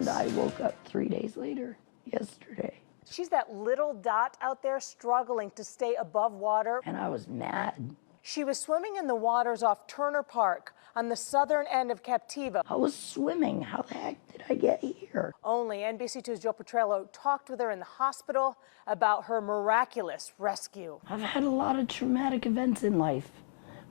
And I woke up 3 days later, yesterday. She's that little dot out there struggling to stay above water. And I was mad. She was swimming in the waters off Turner Park on the southern end of Captiva. I was swimming. How the heck did I get here? Only NBC2's Joe Petrello talked with her in the hospital about her miraculous rescue. I've had a lot of traumatic events in life,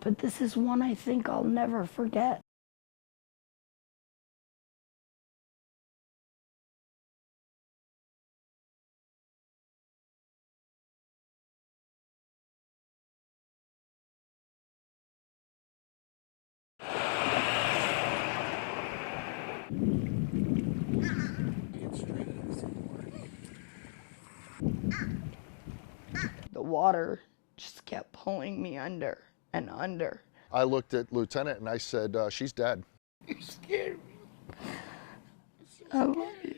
but this is one I think I'll never forget. The water just kept pulling me under and under. I looked at Lieutenant and I said, she's dead. You scared me. I love you.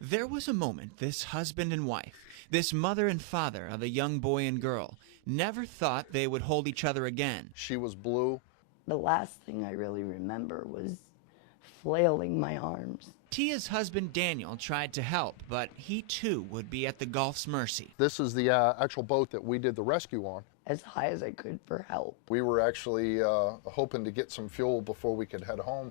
There was a moment this husband and wife, this mother and father of a young boy and girl, never thought they would hold each other again. She was blue. The last thing I really remember was flailing my arms. Tia's husband Daniel tried to help, but he too would be at the Gulf's mercy. This is the actual boat that we did the rescue on. As high as I could for help. We were actually hoping to get some fuel before we could head home,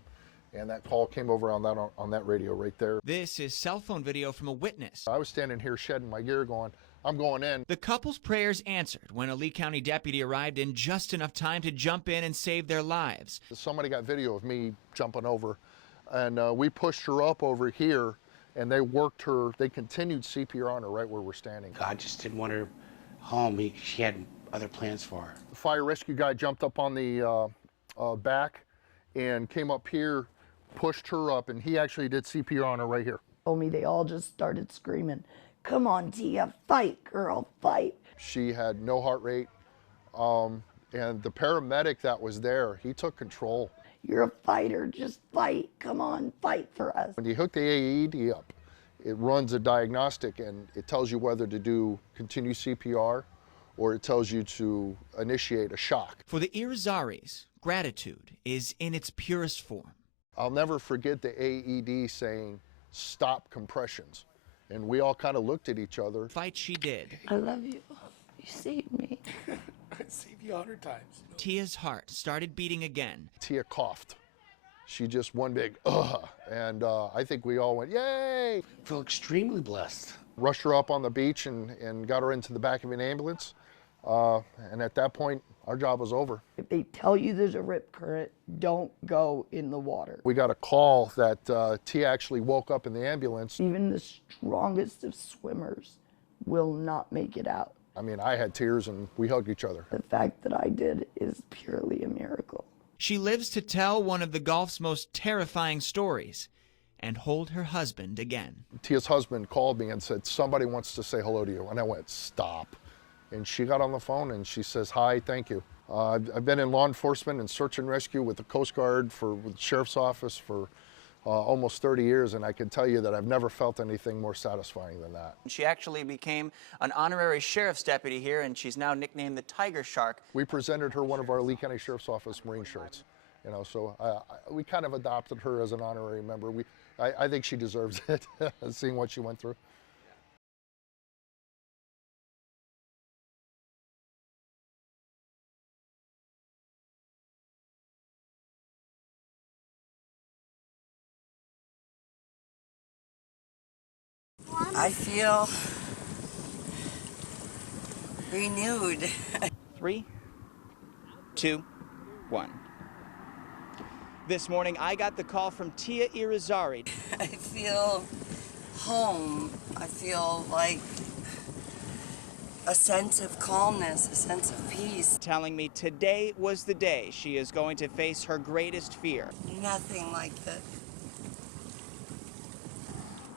and that call came over on that radio right there. This is cell phone video from a witness. I was standing here shedding my gear going, I'm going in. The couple's prayers answered when a Lee County deputy arrived in just enough time to jump in and save their lives. Somebody got video of me jumping over, and we pushed her up over here, and they worked her, they continued CPR on her right where we're standing. God just didn't want her home. She had other plans for her. The fire rescue guy jumped up on the back and came up here, pushed her up, and he actually did CPR on her right here. Told me they all just started screaming, "Come on, Tia, fight, girl, fight." She had no heart rate, and the paramedic that was there, he took control. You're a fighter, just fight. Come on, fight for us. When you hook the AED up, it runs a diagnostic and it tells you whether to do continue CPR or it tells you to initiate a shock. For the Irizaris, gratitude is in its purest form. I'll never forget the AED saying, "Stop compressions." And we all kind of looked at each other. Fight she did. I love you. You saved me. I saved you 100 times. Tia's heart started beating again. Tia coughed. She just one big ugh, and I think we all went, yay! I feel extremely blessed. Rushed her up on the beach and got her into the back of an ambulance. And at that point, our job was over. If they tell you there's a rip current, don't go in the water. We got a call that Tia actually woke up in the ambulance. Even the strongest of swimmers will not make it out. I mean, I had tears and we hugged each other. The fact that I did is purely a miracle. She lives to tell one of the Gulf's most terrifying stories and hold her husband again. Tia's husband called me and said, somebody wants to say hello to you. And I went, stop. And she got on the phone and she says, hi, thank you. I've been in law enforcement and search and rescue with the Coast Guard, with the Sheriff's Office for almost 30 years, and I can tell you that I've never felt anything more satisfying than that. She actually became an honorary sheriff's deputy here, and she's now nicknamed the Tiger Shark. We presented her one of our Lee County Sheriff's Office Marine shirts, you know, so we kind of adopted her as an honorary member. I think she deserves it, seeing what she went through. I feel renewed. 3, 2, 1. This morning, I got the call from Tia Irizarry. I feel home. I feel like a sense of calmness, a sense of peace. Telling me today was the day she is going to face her greatest fear. Nothing like it.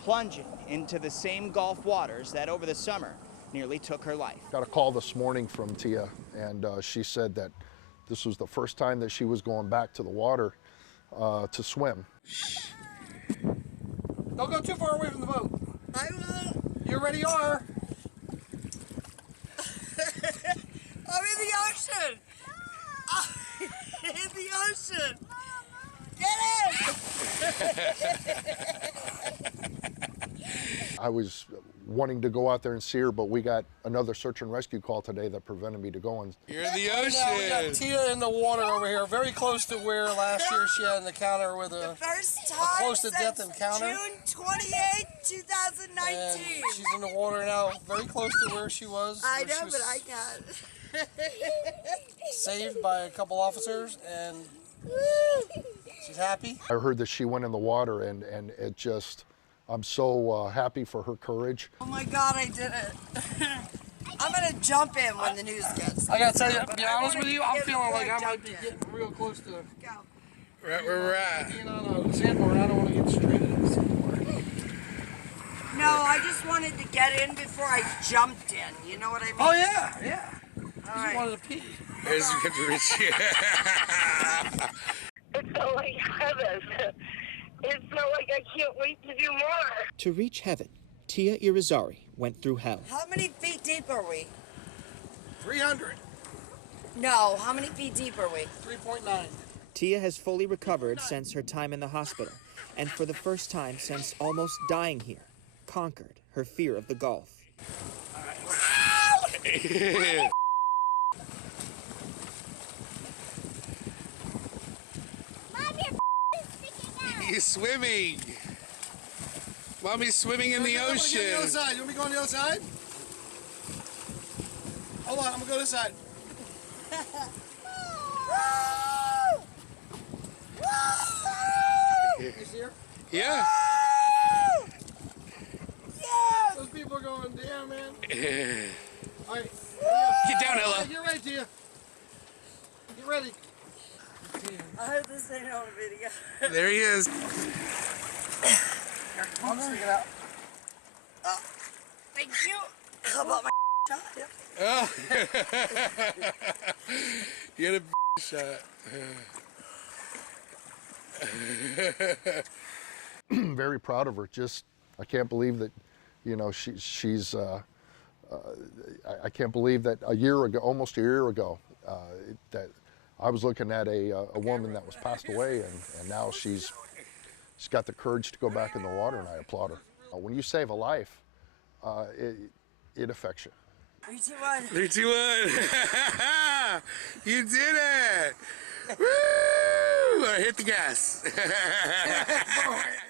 Plunging into the same Gulf waters that over the summer nearly took her life. Got a call this morning from Tia, and she said that this was the first time that she was going back to the water to swim. Don't go too far away from the boat. I will. You already are. I'm in the ocean. I'm in the ocean. Get in. I was wanting to go out there and see her, but we got another search and rescue call today that prevented me to go. And You're in the ocean. Now we got Tia in the water over here, very close to where last year she had an encounter with a close to death encounter. June 28, 2019. And she's in the water now, very close to where she was. I where know, she was but I can't. saved by a couple officers, and she's happy. I heard that she went in the water, and it just, I'm so happy for her courage. Oh my God, I did it. I'm gonna jump in when the news gets. I gotta tell you, to be honest with you, I'm feeling like I might be getting real close to Right where we're at. being on a sandboard, and I don't want to get straight into the sandboard. No, I just wanted to get in before I jumped in. You know what I mean? Oh yeah, yeah. All I right. wanted to pee. There's you get to reach here. It's so like heaven. It's so like I can't wait to do more. To reach heaven, Tia Irizarry went through hell. How many feet deep are we? 300. No, how many feet deep are we? 3.9. Tia has fully recovered since her time in the hospital, and for the first time since almost dying here, conquered her fear of the Gulf. He's swimming. Mommy's swimming in the I'm gonna ocean. get on the other side. You want me to go on the other side? Hold on, I'm gonna go this side. You see her? Yeah. Those people are going, damn, man. All right. Get down, Ella. Get ready, Tia. Get ready. I hope this ain't on video. There he is. I'm sticking out. Thank you. How about my shot? Oh. You had a shot. Very proud of her. Just, I can't believe that, you know, she's. I can't believe that a year ago, almost a year ago, that I was looking at a woman that was passed away, and now she's got the courage to go back in the water, and I applaud her. When you save a life, it affects you. 3, 2, 1. 3, 2, 1. You did it. Woo! All right, hit the gas.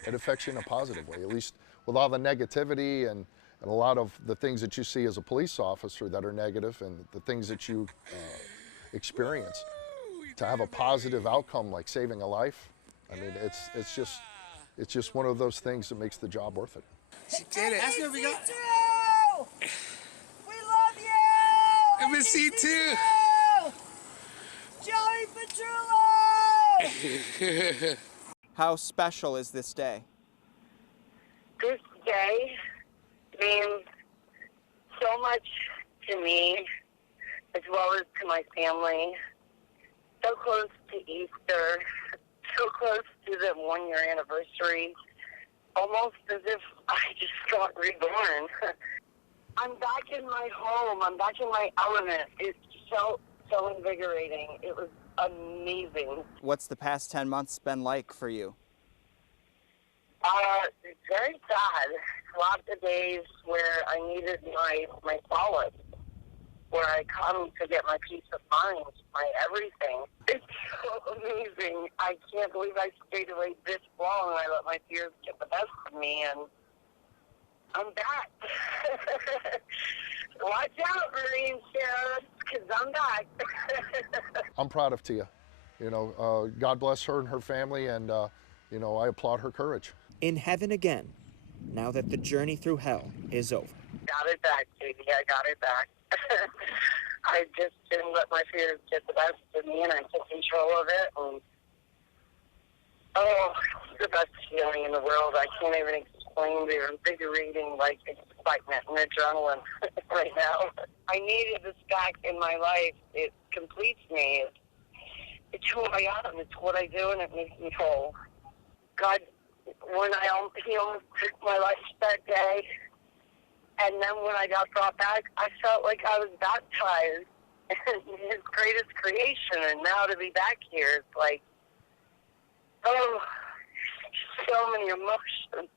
It affects you in a positive way, at least with all the negativity and a lot of the things that you see as a police officer that are negative and the things that you experience. To have a positive outcome like saving a life, I mean, it's just one of those things that makes the job worth it. She did it. Ask her if we got. We love you! MSC too. Joey Petrullo! How special is this day? This day means so much to me, as well as to my family. So close to Easter, so close to the 1-year anniversary, almost as if I just got reborn. I'm back in my home. I'm back in my element. It's so invigorating. It was amazing. What's the past 10 months been like for you? Very sad. Lots of days where I needed my solace, where I come to get my peace of mind, my everything. It's so amazing. I can't believe I stayed away this long. I let my fears get the best of me, and I'm back. Watch out, Marine Sheriff, because I'm back. I'm proud of Tia. You know, God bless her and her family, and you know, I applaud her courage. In heaven again, now that the journey through hell is over. Got it back, Katie. I got it back. I just didn't let my fears get the best of me, and I took control of it. And oh, it's the best feeling in the world. I can't even explain the invigorating, like, excitement and adrenaline right now. I needed this back in my life. It completes me. It's who I am. It's what I do, and it makes me whole. God, when he almost took my life that day, and then when I got brought back, I felt like I was baptized in his greatest creation, and now to be back here, it's like, oh, so many emotions.